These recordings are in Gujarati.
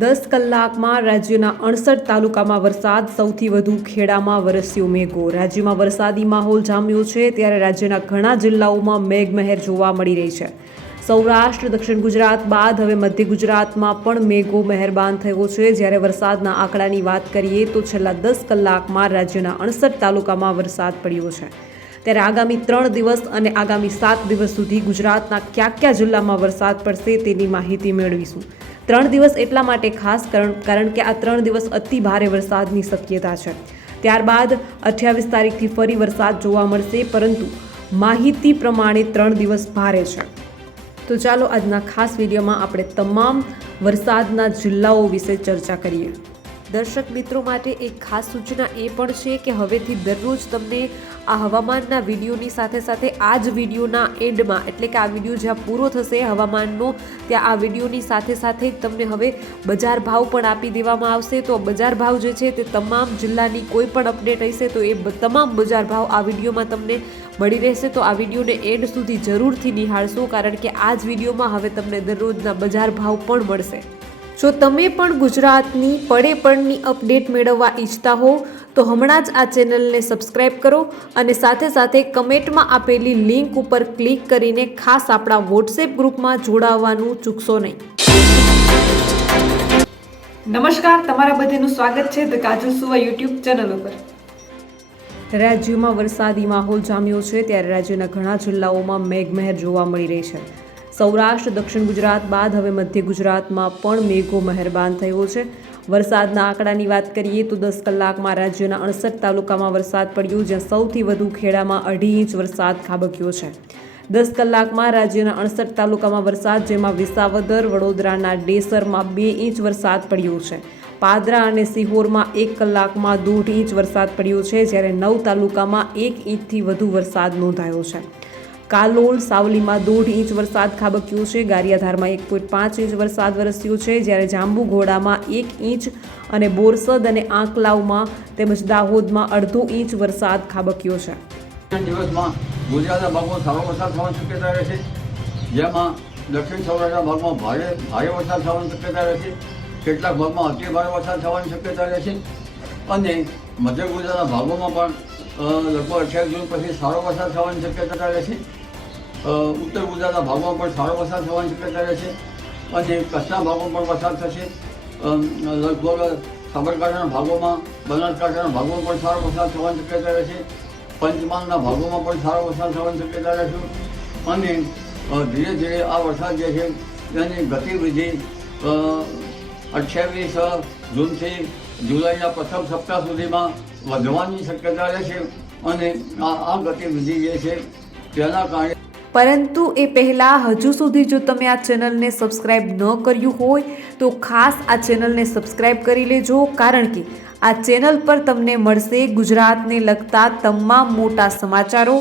10 કલાકમાં રાજ્યના 68 તાલુકામાં વરસાદ, સૌથી વધુ ખેડામાં વરસ્યો મેઘો। રાજ્યમાં વરસાદી માહોલ જામ્યો છે ત્યારે રાજ્યના ઘણા જિલ્લાઓમાં મેઘમહેર જોવા મળી રહી છે। સૌરાષ્ટ્ર, દક્ષિણ ગુજરાત બાદ હવે મધ્ય ગુજરાતમાં પણ મેઘો મહેરબાન થયો છે। જ્યારે વરસાદના આંકડાની વાત કરીએ તો છેલ્લા 10 કલાકમાં રાજ્યના 68 તાલુકામાં વરસાદ પડ્યો છે। ત્યારે આગામી 3 દિવસ અને આગામી 7 દિવસ સુધી ગુજરાતના કયા જિલ્લામાં વરસાદ પડશે તેની માહિતી મેળવીશું। 3 દિવસ એટલા માટે ખાસ કારણ કે આ 3 દિવસ અતિ ભારે વરસાદની શક્યતા છે। ત્યારબાદ 28 તારીખથી ફરી વરસાદ જોવા મળશે, પરંતુ માહિતી પ્રમાણે 3 દિવસ ભારે છે। તો ચાલો આજના ખાસ વિડીયોમાં આપણે તમામ વરસાદના જિલ્લાઓ વિશે ચર્ચા કરીએ। દર્શક મિત્રો માટે એક ખાસ સૂચના એ પણ છે કે હવેથી દરરોજ તમને આ હવામાનના વિડીયોની સાથે આ જ વિડીયોના એન્ડમાં, એટલે કે આ વિડીયો જ્યાં પૂરો થશે હવામાનનો, ત્યાં આ વિડીયોની સાથે તમને હવે બજાર ભાવ પણ આપી દેવામાં આવશે। તો બજાર ભાવ જે છે તે તમામ જિલ્લાની કોઈ પણ અપડેટ હશે તો એ તમામ બજાર ભાવ આ વિડીયોમાં તમને મળી રહેશે। તો આ વિડીયોને એન્ડ સુધી જરૂરથી નિહાળશો, કારણ કે આ જ વિડીયોમાં હવે તમને દરરોજના બજાર ભાવ પણ મળશે। જો તમે પણ ગુજરાતની પડે અપડેટ મેળવવા ઈચ્છતા હો તો હમણાં જ આ ચેનલને સબસ્ક્રાઇબ કરો અને સાથે કમેન્ટમાં આપેલી લિંક ઉપર ક્લિક કરીને ખાસ આપણા વોટ્સએપ ગ્રુપમાં જોડાવવાનું ચૂકશો નહીં। નમસ્કાર, તમારા બધાનું સ્વાગત છે ધ કાજલ સુવા યુટ્યુબ ચેનલ ઉપર। રાજ્યમાં વરસાદી માહોલ જામ્યો છે ત્યારે રાજ્યના ઘણા જિલ્લાઓમાં મેઘમહેર જોવા મળી રહી છે। સૌરાષ્ટ્ર, દક્ષિણ ગુજરાત બાદ હવે મધ્ય ગુજરાતમાં પણ મેઘો મહેરબાન થયો છે। વરસાદના આંકડાની વાત કરીએ તો 10 કલાકમાં રાજ્યના 68 તાલુકામાં વરસાદ પડ્યો, જ્યાં સૌથી વધુ ખેડામાં 2.5 ઇંચ વરસાદ ખાબક્યો છે। 10 કલાકમાં રાજ્યના 68 તાલુકામાં વરસાદ, જેમાં વિસાવદર, વડોદરાના ડેસરમાં 2 ઇંચ વરસાદ પડ્યો છે। પાદરા અને સિહોરમાં 1 કલાકમાં 1.5 ઇંચ વરસાદ પડ્યો છે, જ્યારે 9 તાલુકામાં 1 ઇંચથી વધુ વરસાદ નોંધાયો છે। કાલોલ, સાવલીમાં 1.5 ઇંચ વરસાદ ખાબક્યો છે। ગારિયાધારમાં 1.5 ઇંચ વરસાદ વરસ્યો છે, જ્યારે જાંબુઘોડામાં 1 ઇંચ અને બોરસદ અને આંકલાવમાં તેમજ દાહોદમાં 1/2 ઇંચ વરસાદ ખાબક્યો છે। દિવસમાં ગુજરાતના ભાગમાં સારો વરસાદ થવાની શક્યતા રહેશે, જેમાં દક્ષિણ સૌરાષ્ટ્રના ભાગમાં ભારે વરસાદ થવાની શક્યતા રહેશે। કેટલાક ભાગમાં અતિ ભારે વરસાદ થવાની શક્યતા રહેશે અને મધ્ય ગુજરાતના ભાગોમાં પણ લગભગ 28 જૂન પછી સારો વરસાદ થવાની શક્યતા રહેશે। ઉત્તર ગુજરાતના ભાગમાં પણ સારો વરસાદ થવાની શક્યતા રહેશે અને કચ્છના ભાગમાં પણ વરસાદ થશે। લગભગ સાબરકાંઠાના ભાગોમાં, બનાસકાંઠાના ભાગોમાં પણ સારો વરસાદ થવાની શક્યતા રહેશે। પંચમહાલના ભાગોમાં પણ સારો વરસાદ થવાની શક્યતા રહેશે અને ધીરે ધીરે આ વરસાદ જે છે તેની ગતિવિધિ 28 જૂનથી જુલાઈના પ્રથમ સપ્તાહ સુધીમાં વધવાની શક્યતા રહેશે અને આ ગતિવિધિ જે છે તેના કારણે। પરંતુ એ પહેલાં હજુ સુધી જો તમે આ ચેનલને સબસ્ક્રાઇબ ન કર્યું હોય તો ખાસ આ ચેનલને સબસ્ક્રાઇબ કરી લેજો, કારણ કે આ ચેનલ પર તમને મળશે ગુજરાતને લગતા તમામ મોટા સમાચારો,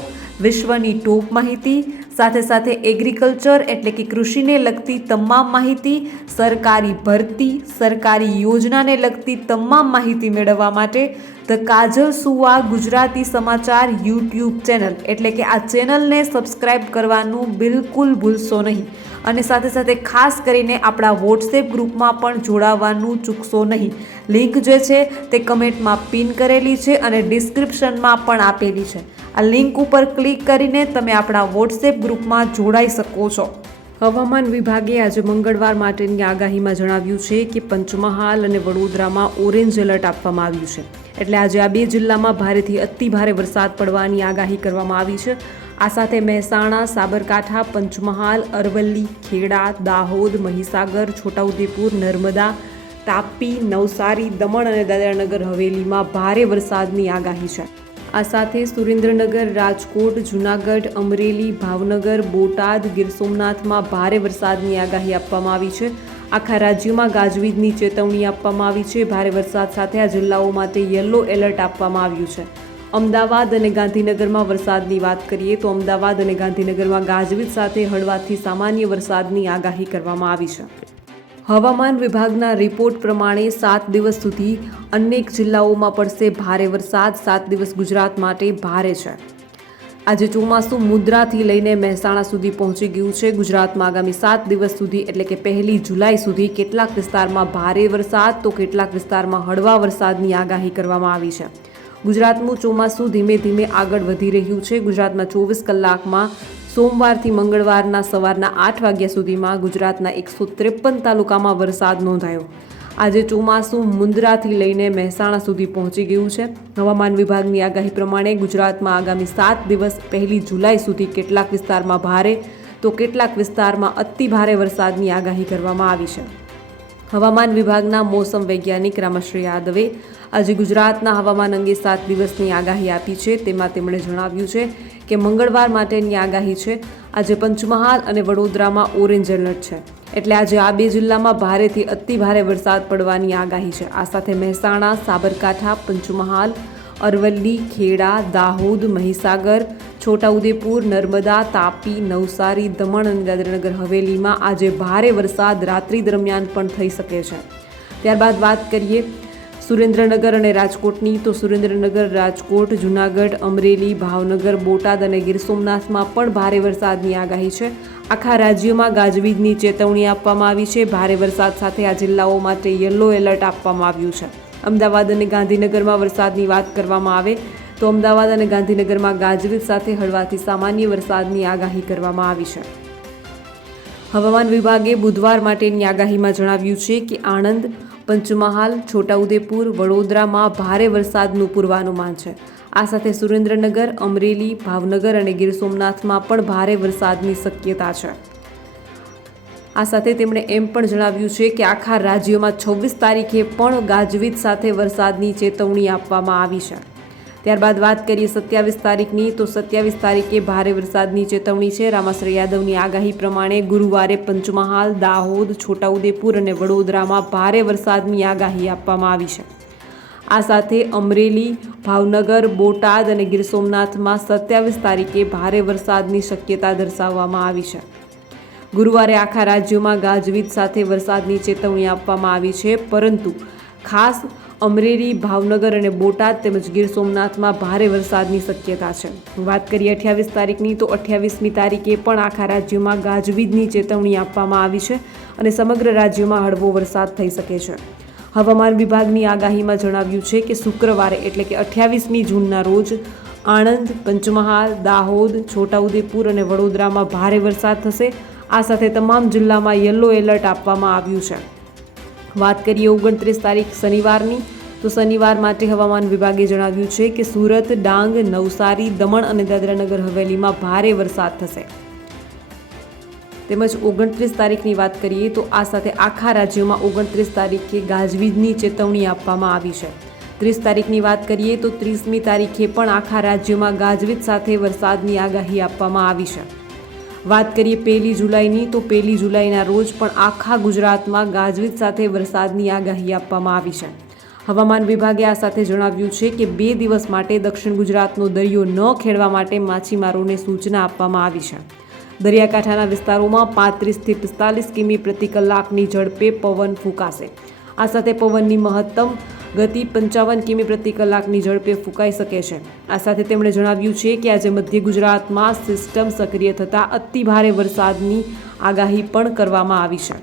વિશ્વની ટોપ માહિતી, સાથે એગ્રીકલ્ચર એટલે કે કૃષિને લગતી તમામ માહિતી, સરકારી ભરતી, સરકારી યોજનાને લગતી તમામ માહિતી મેળવવા માટે ધ કાજલ સુવા ગુજરાતી સમાચાર યુટ્યુબ ચેનલ એટલે કે આ ચેનલને સબસ્ક્રાઇબ કરવાનું બિલકુલ ભૂલશો નહીં અને સાથે ખાસ કરીને આપણા વોટ્સએપ ગ્રુપમાં પણ જોડાવાનું ચૂકશો નહીં। લિંક જે છે તે કમેન્ટમાં પિન કરેલી છે અને ડિસ્ક્રિપ્શનમાં પણ આપેલી છે। આ લિંક ઉપર ક્લિક કરીને તમે આપણા વોટ્સએપ ગ્રુપમાં જોડાઈ શકો છો। હવામાન વિભાગે આજે મંગળવાર માટેની આગાહીમાં જણાવ્યું છે કે પંચમહાલ અને વડોદરામાં ઓરેન્જ એલર્ટ આપવામાં આવ્યું છે, એટલે આજે આ બે જિલ્લામાં ભારેથી અતિ ભારે વરસાદ પડવાની આગાહી કરવામાં આવી છે। આ સાથે મહેસાણા, સાબરકાંઠા, પંચમહાલ, અરવલ્લી, ખેડા, દાહોદ, મહીસાગર, છોટાઉદેપુર, નર્મદા, તાપી, નવસારી, દમણ અને દાદરાનગર હવેલીમાં ભારે વરસાદની આગાહી છે। આ સાથે સુરેન્દ્રનગર, રાજકોટ, જૂનાગઢ, અમરેલી, ભાવનગર, બોટાદ, ગીર સોમનાથમાં ભારે વરસાદની આગાહી આપવામાં આવી છે। આખા રાજ્યમાં ગાજવીજની ચેતવણી આપવામાં આવી છે। ભારે વરસાદ સાથે આ જિલ્લાઓ માટે યલો એલર્ટ આપવામાં આવ્યું છે। અમદાવાદ અને ગાંધીનગરમાં વરસાદની વાત કરીએ તો અમદાવાદ અને ગાંધીનગરમાં ગાજવીજ સાથે હળવાથી સામાન્ય વરસાદની આગાહી કરવામાં આવી છે। હવામાન વિભાગના રિપોર્ટ પ્રમાણે 7 દિવસ સુધી અનેક જિલ્લાઓમાં પડશે ભારે વરસાદ। 7 દિવસ ગુજરાત માટે ભારે છે। આજે ચોમાસું મુન્દ્રાથી લઈને મહેસાણા સુધી પહોંચી ગયું છે. ગુજરાતમાં આગામી 7 દિવસ સુધી એટલે કે 1 જુલાઈ સુધી કેટલાક વિસ્તારમાં ભારે વરસાદ તો કેટલાક વિસ્તારમાં હળવા વરસાદની આગાહી કરવામાં આવી છે. ગુજરાતનું ચોમાસું ધીમે ધીમે આગળ વધી રહ્યું છે. ગુજરાતમાં 24 કલાકમાં સોમવારથી મંગળવારના સવારના 8 વાગ્યા સુધીમાં ગુજરાતના 153 તાલુકામાં વરસાદ નોંધાયો. આજે ચોમાસું મુન્દ્રાથી લઈને મહેસાણા સુધી પહોંચી ગયું છે. હવામાન વિભાગની આગાહી પ્રમાણે ગુજરાતમાં આગામી 7 દિવસ 1 જુલાઈ સુધી કેટલાક વિસ્તારમાં ભારે તો કેટલાક વિસ્તારમાં અતિ ભારે વરસાદની આગાહી કરવામાં આવી છે. હવામાન વિભાગના મોસમ વૈજ્ઞાનિક રામશ્રી યાદવે આજે ગુજરાતના હવામાન અંગે 7 દિવસની આગાહી આપી છે. તેમાં તેમણે જણાવ્યું છે કે મંગળવાર માટેની આગાહી છે. આજે પંચમહાલ અને વડોદરામાં ઓરેન્જ એલર્ટ છે, એટલે આજે આ 2 જિલ્લામાં ભારેથી અતિ ભારે વરસાદ પડવાની આગાહી છે. આ સાથે મહેસાણા, સાબરકાંઠા, પંચમહાલ, અરવલ્લી, ખેડા, દાહોદ, મહીસાગર, છોટાઉદેપુર, નર્મદા, તાપી, નવસારી, દમણ અને દાદરાનગર હવેલીમાં આજે ભારે વરસાદ રાત્રિ દરમિયાન પણ થઈ શકે છે. ત્યારબાદ વાત કરીએ સુરેન્દ્રનગર અને રાજકોટની, તો સુરેન્દ્રનગર, રાજકોટ, જૂનાગઢ, અમરેલી, ભાવનગર, બોટાદ અને ગીર સોમનાથમાં પણ ભારે વરસાદની આગાહી છે. આખા રાજ્યમાં ગાજવીજની ચેતવણી આપવામાં આવી છે. ભારે વરસાદ સાથે આ જિલ્લાઓ માટે યલો એલર્ટ આપવામાં આવ્યું છે. અમદાવાદ અને ગાંધીનગરમાં વરસાદની વાત કરવામાં આવે તો અમદાવાદ અને ગાંધીનગરમાં ગાજવીજ સાથે હળવાથી સામાન્ય વરસાદની આગાહી કરવામાં આવી છે. હવામાન વિભાગે બુધવાર માટેની આગાહીમાં જણાવ્યું છે કે આણંદ, પંચમહાલ, છોટાઉદેપુર, વડોદરામાં ભારે વરસાદનું પૂર્વાનુમાન છે. આ સાથે સુરેન્દ્રનગર, અમરેલી, ભાવનગર અને ગીર સોમનાથમાં પણ ભારે વરસાદની શક્યતા છે. આ સાથે તેમણે એમ પણ જણાવ્યું છે કે આખા રાજ્યમાં 26 તારીખે પણ ગાજવીજ સાથે વરસાદની ચેતવણી આપવામાં આવી છે. ત્યારબાદ વાત કરીએ 27 તારીખની, તો 27 તારીખે ભારે વરસાદની ચેતવણી છે. રામાશ્રી યાદવની આગાહી પ્રમાણે ગુરુવારે પંચમહાલ, દાહોદ, છોટાઉદેપુર અને વડોદરામાં ભારે વરસાદની આગાહી આપવામાં આવી છે. આ સાથે અમરેલી, ભાવનગર, બોટાદ અને ગીર સોમનાથમાં 27 તારીખે ભારે વરસાદની શક્યતા દર્શાવવામાં આવી છે. ગુરુવારે આખા રાજ્યોમાં ગાજવીજ સાથે વરસાદની ચેતવણી આપવામાં આવી છે, પરંતુ ખાસ અમરેલી, ભાવનગર અને બોટાદ તેમજ ગીર સોમનાથમાં ભારે વરસાદની શક્યતા છે. વાત કરીએ 28 તારીખની, તો 28મી તારીખે પણ આખા રાજ્યોમાં ગાજવીજની ચેતવણી આપવામાં આવી છે અને સમગ્ર રાજ્યમાં હળવો વરસાદ થઈ શકે છે. હવામાન વિભાગની આગાહીમાં જણાવ્યું છે કે શુક્રવારે એટલે કે 28મી જૂનના રોજ આણંદ, પંચમહાલ, દાહોદ, છોટાઉદેપુર અને વડોદરામાં ભારે વરસાદ થશે. આ સાથે તમામ જિલ્લામાં યલો એલર્ટ આપવામાં આવ્યું છે. વાત કરીએ 29 તારીખ શનિવારની, તો શનિવાર માટે હવામાન વિભાગે જણાવ્યું છે કે સુરત, ડાંગ, નવસારી, દમણ અને દાદરાનગર હવેલીમાં ભારે વરસાદ થશે. તેમજ 29 તારીખની વાત કરીએ તો આ સાથે આખા રાજ્યમાં 29 તારીખે ગાજવીજની ચેતવણી આપવામાં આવી છે. 30 તારીખની વાત કરીએ તો 30મી તારીખે પણ આખા રાજ્યમાં ગાજવીજ સાથે વરસાદની આગાહી આપવામાં આવી છે. વાત કરીએ 1 જુલાઈની, તો 1 જુલાઈના રોજ પણ આખા ગુજરાતમાં ગાજવીજ સાથે વરસાદની આગાહી આપવામાં આવી છે. હવામાન વિભાગે આ સાથે જણાવ્યું છે કે 2 દિવસ માટે દક્ષિણ ગુજરાતનો દરિયો ન ખેડવા માટે માછીમારોને સૂચના આપવામાં આવી છે. દરિયાકાંઠાના વિસ્તારોમાં 35થી 45 કિમી પ્રતિ કલાકની ઝડપે પવન ફૂંકાશે. આ સાથે પવનની મહત્તમ ગતિ 55 કિમી પ્રતિ કલાકની ઝડપે ફૂંકાઈ શકે છે. આ સાથે તેમણે જણાવ્યું છે કે આજે મધ્ય ગુજરાતમાં સિસ્ટમ સક્રિય થતાં અતિ ભારે વરસાદની આગાહી પણ કરવામાં આવી છે.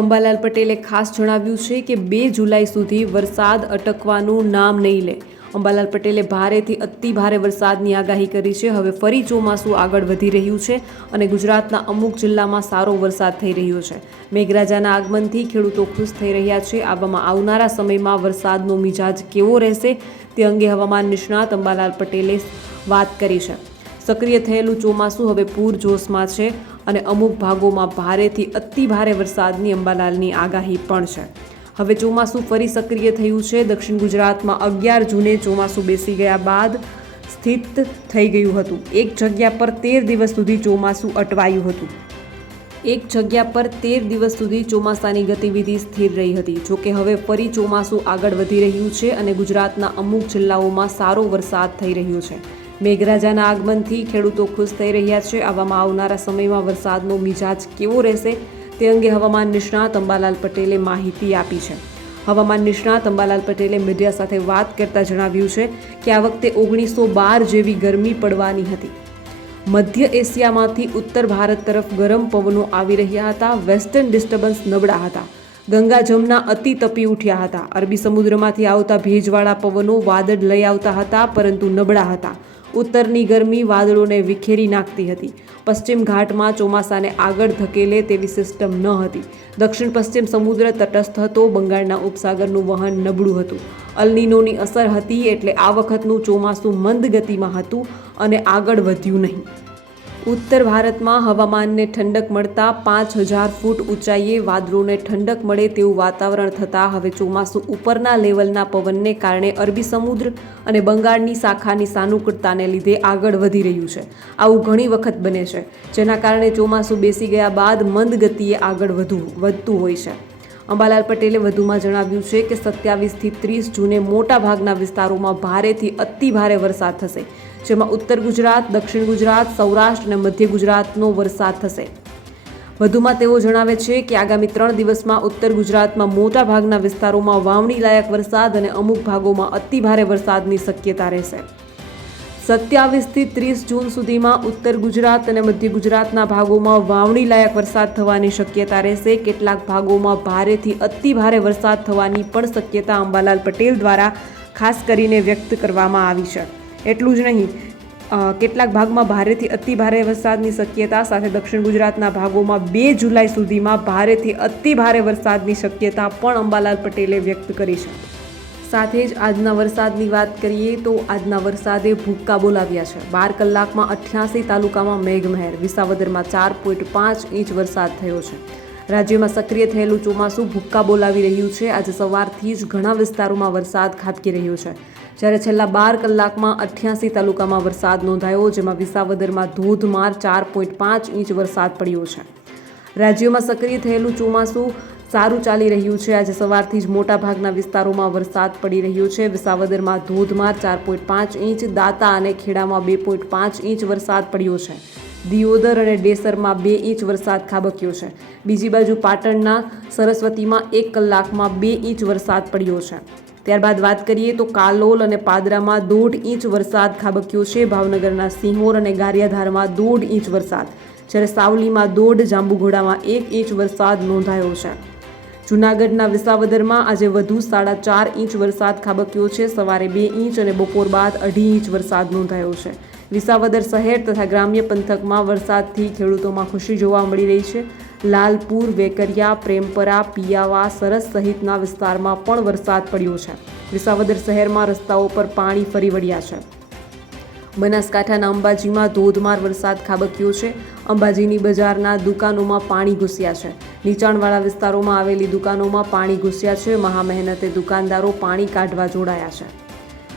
અંબાલાલ પટેલે ખાસ જણાવ્યું છે કે 2 જુલાઈ સુધી વરસાદ અટકવાનું નામ નહીં લે. અંબાલાલ પટેલે ભારેથી અતિ ભારે વરસાદની આગાહી કરી છે. હવે ફરી ચોમાસું આગળ વધી રહ્યું છે અને ગુજરાતના અમુક જિલ્લામાં સારો વરસાદ થઈ રહ્યો છે. મેઘરાજાના આગમનથી ખેડૂતો ખુશ થઈ રહ્યા છે. આવામાં આવનારા સમયમાં વરસાદનો મિજાજ કેવો રહેશે તે અંગે હવામાન નિષ્ણાત અંબાલાલ પટેલે વાત કરી છે. સક્રિય થયેલું ચોમાસું હવે પૂરજોશમાં છે અને અમુક ભાગોમાં ભારેથી અતિ ભારે વરસાદની અંબાલાલની આગાહી પણ છે. હવે ચોમાસું ફરી સક્રિય થયું છે. દક્ષિણ ગુજરાતમાં 11 જૂને ચોમાસું બેસી ગયા બાદ સ્થિત થઈ ગયું હતું. એક જગ્યા પર 13 દિવસ સુધી ચોમાસું અટવાયું હતું. એક જગ્યા પર 13 દિવસ સુધી ચોમાસાની ગતિવિધિ સ્થિર રહી હતી. જોકે હવે ફરી ચોમાસું આગળ વધી રહ્યું છે અને ગુજરાતના અમુક જિલ્લાઓમાં સારો વરસાદ થઈ રહ્યો છે. મેઘરાજાના આગમનથી ખેડૂતો ખુશ થઈ રહ્યા છે. આવામાં આવનારા સમયમાં વરસાદનો મિજાજ કેવો રહેશે તે અંગે હવામાન નિષ્ણાત અંબાલાલ પટેલે માહિતી આપી છે. હવામાન નિષ્ણાત અંબાલાલ પટેલે મીડિયા સાથે વાત કરતા જણાવ્યું છે કે આ વખતે 1912 જેવી ગરમી પડવાની હતી. મધ્ય એશિયામાંથી ઉત્તર ભારત તરફ ગરમ પવનો આવી રહ્યા હતા. વેસ્ટર્ન ડિસ્ટર્બન્સ નબળા હતા. ગંગા જમના અતિ તપી ઉઠ્યા હતા. અરબી સમુદ્રમાંથી આવતા ભેજવાળા પવનો વાદળ લઈ આવતા હતા, પરંતુ નબળા હતા. ઉત્તરની ગરમી વાદળોને વિખેરી નાખતી હતી. પશ્ચિમ ઘાટમાં ચોમાસાને આગળ ધકેલે તેવી સિસ્ટમ ન હતી. દક્ષિણ પશ્ચિમ સમુદ્ર તટસ્થ હતો. બંગાળના ઉપસાગરનું વહન નબળું હતું. અલનીનોની અસર હતી, એટલે આ વખતનું ચોમાસું મંદ ગતિમાં હતું અને આગળ વધ્યું નહીં. ઉત્તર ભારતમાં હવામાનને ઠંડક મળતા 5000 ફૂટ ઊંચાઈએ વાદળોને ઠંડક મળે તેવું વાતાવરણ થતાં હવે ચોમાસું ઉપરના લેવલના પવનને કારણે અરબી સમુદ્ર અને બંગાળની શાખાની સાનુકૂળતાને લીધે આગળ વધી રહ્યું છે. આવું ઘણી વખત બને છે, જેના કારણે ચોમાસું બેસી ગયા બાદ મંદ ગતિએ આગળ વધતું હોય છે. અંબાલાલ પટેલે વધુમાં જણાવ્યું છે કે 27થી 30 જૂને મોટાભાગના વિસ્તારોમાં ભારેથી અતિ ભારે વરસાદ થશે, જેમાં ઉત્તર ગુજરાત, દક્ષિણ ગુજરાત, સૌરાષ્ટ્ર અને મધ્ય ગુજરાતનો વરસાદ થશે. વધુમાં તેઓ જણાવે છે કે આગામી 3 દિવસમાં ઉત્તર ગુજરાતમાં મોટાભાગના વિસ્તારોમાં વાવણી લાયક વરસાદ અને અમુક ભાગોમાં અતિ ભારે વરસાદની શક્યતા રહેશે. 27થી 30 જૂન સુધીમાં ઉત્તર ગુજરાત અને મધ્ય ગુજરાતના ભાગોમાં વાવણી લાયક વરસાદ થવાની શક્યતા રહેશે. કેટલાક ભાગોમાં ભારેથી અતિ ભારે વરસાદ થવાની પણ શક્યતા અંબાલાલ પટેલ દ્વારા ખાસ કરીને વ્યક્ત કરવામાં આવી છે. એટલું જ નહીં, કેટલાક ભાગમાં ભારેથી અતિ ભારે વરસાદની શક્યતા સાથે દક્ષિણ ગુજરાતના ભાગોમાં 2 જુલાઈ સુધીમાં ભારેથી અતિ ભારે વરસાદની શક્યતા પણ અંબાલાલ પટેલે વ્યક્ત કરી છે. સાથે જ આજના વરસાદની વાત કરીએ તો આજના વરસાદે ભૂક્કા બોલાવ્યા છે. 12 કલાકમાં 88 તાલુકામાં મેઘમહેર. વિસાવદરમાં 4.5 ઇંચ વરસાદ થયો છે. રાજ્યમાં સક્રિય થયેલું ચોમાસું ભૂક્કા બોલાવી રહ્યું છે. આજે સવારથી જ ઘણા વિસ્તારોમાં વરસાદ ખાબકી રહ્યો છે, જ્યારે છેલ્લા 12 કલાકમાં 88 તાલુકામાં વરસાદ નોંધાયો, જેમાં વિસાવદરમાં ધોધમાર 4.5 ઇંચ વરસાદ પડ્યો છે. રાજ્યોમાં સક્રિય થયેલું ચોમાસું સારું ચાલી રહ્યું છે. આજે સવારથી જ મોટાભાગના વિસ્તારોમાં વરસાદ પડી રહ્યો છે. વિસાવદરમાં ધોધમાર 4.5 ઇંચ, દાતા અને ખેડામાં 2.5 ઇંચ વરસાદ પડ્યો છે. દિયોદર અને ડેસરમાં 2 ઇંચ વરસાદ ખાબક્યો છે. બીજી બાજુ પાટણના સરસ્વતીમાં 1 કલાકમાં 2 ઇંચ વરસાદ પડ્યો છે. ત્યારબાદ વાત કરીએ તો કાલોલ અને પાદરામાં 1.5 ઇંચ વરસાદ ખાબક્યો છે. ભાવનગરના સિંહોર અને ગારિયાધારમાં 1.5 ઇંચ વરસાદ, જ્યારે સાવલીમાં 1.5, જાંબુઘોડામાં 1 ઇંચ વરસાદ નોંધાયો છે. જૂનાગઢના વિસાવદરમાં આજે વધુ 4.5 ઇંચ વરસાદ ખાબક્યો છે. સવારે 2 ઇંચ અને બપોર બાદ 2.5 ઇંચ વરસાદ નોંધાયો છે. વિસાવદર શહેર તથા ગ્રામ્ય પંથકમાં વરસાદથી ખેડૂતોમાં ખુશી જોવા મળી રહી છે. લાલપુર, વેકરિયા, પ્રેમપરા, પિયાવા, સરસ સહિતના વિસ્તારમાં પણ વરસાદ પડ્યો છે. વિસાવદર શહેરમાં રસ્તાઓ પર પાણી ફરી વળ્યા છે. બનાસકાંઠાના અંબાજીમાં ધોધમાર વરસાદ ખાબક્યો છે. અંબાજીની બજારના દુકાનોમાં પાણી ઘૂસ્યા છે. નીચાણવાળા વિસ્તારોમાં આવેલી દુકાનોમાં પાણી ઘૂસ્યા છે. મહામહેનતે દુકાનદારો પાણી કાઢવા જોડાયા છે.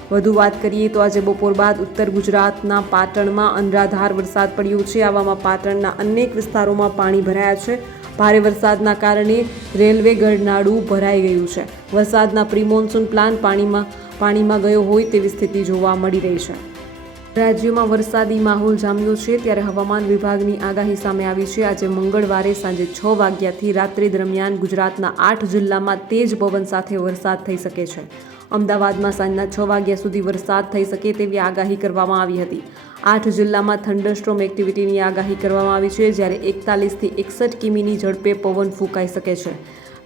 વધુ વાત કરીએ તો આજે બપોર બાદ ઉત્તર ગુજરાતના પાટણમાં અનરાધાર વરસાદ પડ્યો છે. આવામાં પાટણના અનેક વિસ્તારોમાં પાણી ભરાયા છે. ભારે વરસાદના કારણે રેલવે ગરનાળું ભરાઈ ગયું છે. વરસાદના પ્રી મોન્સૂન પ્લાન પાણીમાં ગયો હોય તેવી સ્થિતિ જોવા મળી રહી છે. રાજ્યમાં વરસાદી માહોલ જામ્યો છે, ત્યારે હવામાન વિભાગની આગાહી સામે આવી છે. આજે મંગળવારે સાંજે 6 વાગ્યાથી રાત્રિ દરમિયાન ગુજરાતના 8 જિલ્લામાં તેજ પવન સાથે વરસાદ થઈ શકે છે. અમદાવાદમાં સાંજના 6 વાગ્યા સુધી વરસાદ થઈ શકે તેવી આગાહી કરવામાં આવી હતી. 8 જિલ્લામાં થંડરસ્ટોર્મ એક્ટિવિટીની આગાહી કરવામાં આવી છે, જ્યારે 41થી 61 કિમીની ઝડપે પવન ફૂંકાઈ શકે છે.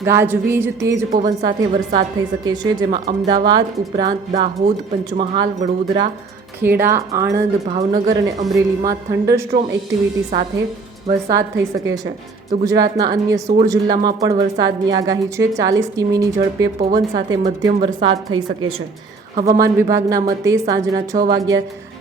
ગાજવીજ, તેજ પવન સાથે વરસાદ થઈ શકે છે, જેમાં અમદાવાદ ઉપરાંત દાહોદ, પંચમહાલ, વડોદરા, ખેડા, આણંદ, ભાવનગર અને અમરેલીમાં થંડરસ્ટોર્મ એક્ટિવિટી સાથે વરસાદ થઈ શકે છે. તો ગુજરાતના અન્ય 16 જિલ્લામાં પણ વરસાદની આગાહી છે. 40 કિમીની ઝડપે પવન સાથે મધ્યમ વરસાદ થઈ શકે છે. હવામાન વિભાગના મતે સાંજના 6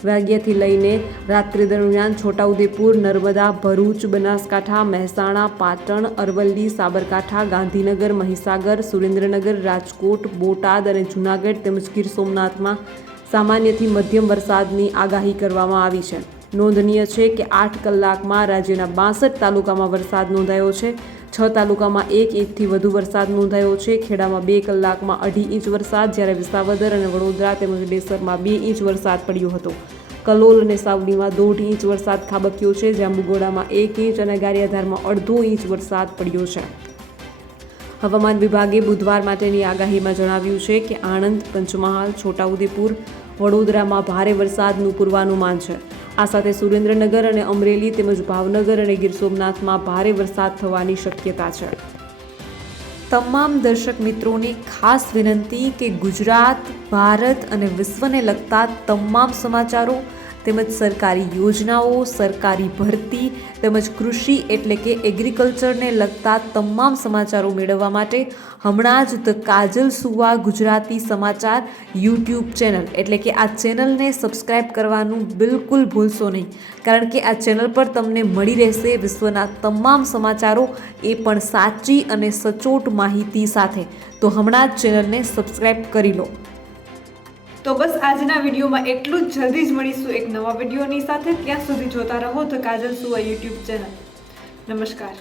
વાગ્યાથી લઈને રાત્રિ દરમિયાન છોટાઉદેપુર, નર્મદા, ભરૂચ, બનાસકાંઠા, મહેસાણા, પાટણ, અરવલ્લી, સાબરકાંઠા, ગાંધીનગર, મહીસાગર, સુરેન્દ્રનગર, રાજકોટ, બોટાદ અને જૂનાગઢ તેમજ ગીર સોમનાથમાં સામાન્યથી મધ્યમ વરસાદની આગાહી કરવામાં આવી છે. નોંધનીય છે કે 8 કલાકમાં રાજ્યના 62 તાલુકામાં વરસાદ નોંધાયો છે. 6 તાલુકામાં 1 ઇંચથી વધુ વરસાદ નોંધાયો છે. ખેડામાં 2 કલાકમાં 2.5 ઇંચ વરસાદ, જ્યારે વિસાવદર અને વડોદરા તેમજ ડેસરમાં 2 ઇંચ વરસાદ પડ્યો હતો. કલોલ અને સાવલીમાં 1.5 ઇંચ વરસાદ ખાબક્યો છે. જાંબુઘોડામાં 1 ઇંચ અને ગારિયાધારમાં 1.5 ઇંચ વરસાદ પડ્યો છે. હવામાન વિભાગે બુધવાર માટેની આગાહીમાં જણાવ્યું છે કે આણંદ, પંચમહાલ, છોટાઉદેપુર, વડોદરામાં ભારે વરસાદનું પૂર્વાનુમાન છે. આ સાથે સુરેન્દ્રનગર અને અમરેલી તેમજ ભાવનગર અને ગીર સોમનાથમાં ભારે વરસાદ થવાની શક્યતા છે. તમામ દર્શક મિત્રોને ખાસ વિનંતી કે ગુજરાત, ભારત અને વિશ્વને લગતા તમામ સમાચારો તેમજ સરકારી યોજનાઓ, સરકારી ભરતી તેમજ કૃષિ એટલે કે એગ્રીકલ્ચરને લગતા તમામ સમાચારો મેળવવા માટે હમણાં જ ધ કાજલ સુવા ગુજરાતી સમાચાર યુટ્યુબ ચેનલ એટલે કે આ ચેનલને સબસ્ક્રાઈબ કરવાનું બિલકુલ ભૂલશો નહીં, કારણ કે આ ચેનલ પર તમને મળી રહેશે વિશ્વના તમામ સમાચારો, એ પણ સાચી અને સચોટ માહિતી સાથે. તો હમણાં જ ચેનલને સબસ્ક્રાઈબ કરી લો. તો બસ આજના વિડીયોમાં એટલું જ. જલ્દી જ મળીશું એક નવા વિડીયોની સાથે. ત્યાં સુધી જોતા રહો ધ કાજલ સુવા યુટ્યુબ ચેનલ. નમસ્કાર.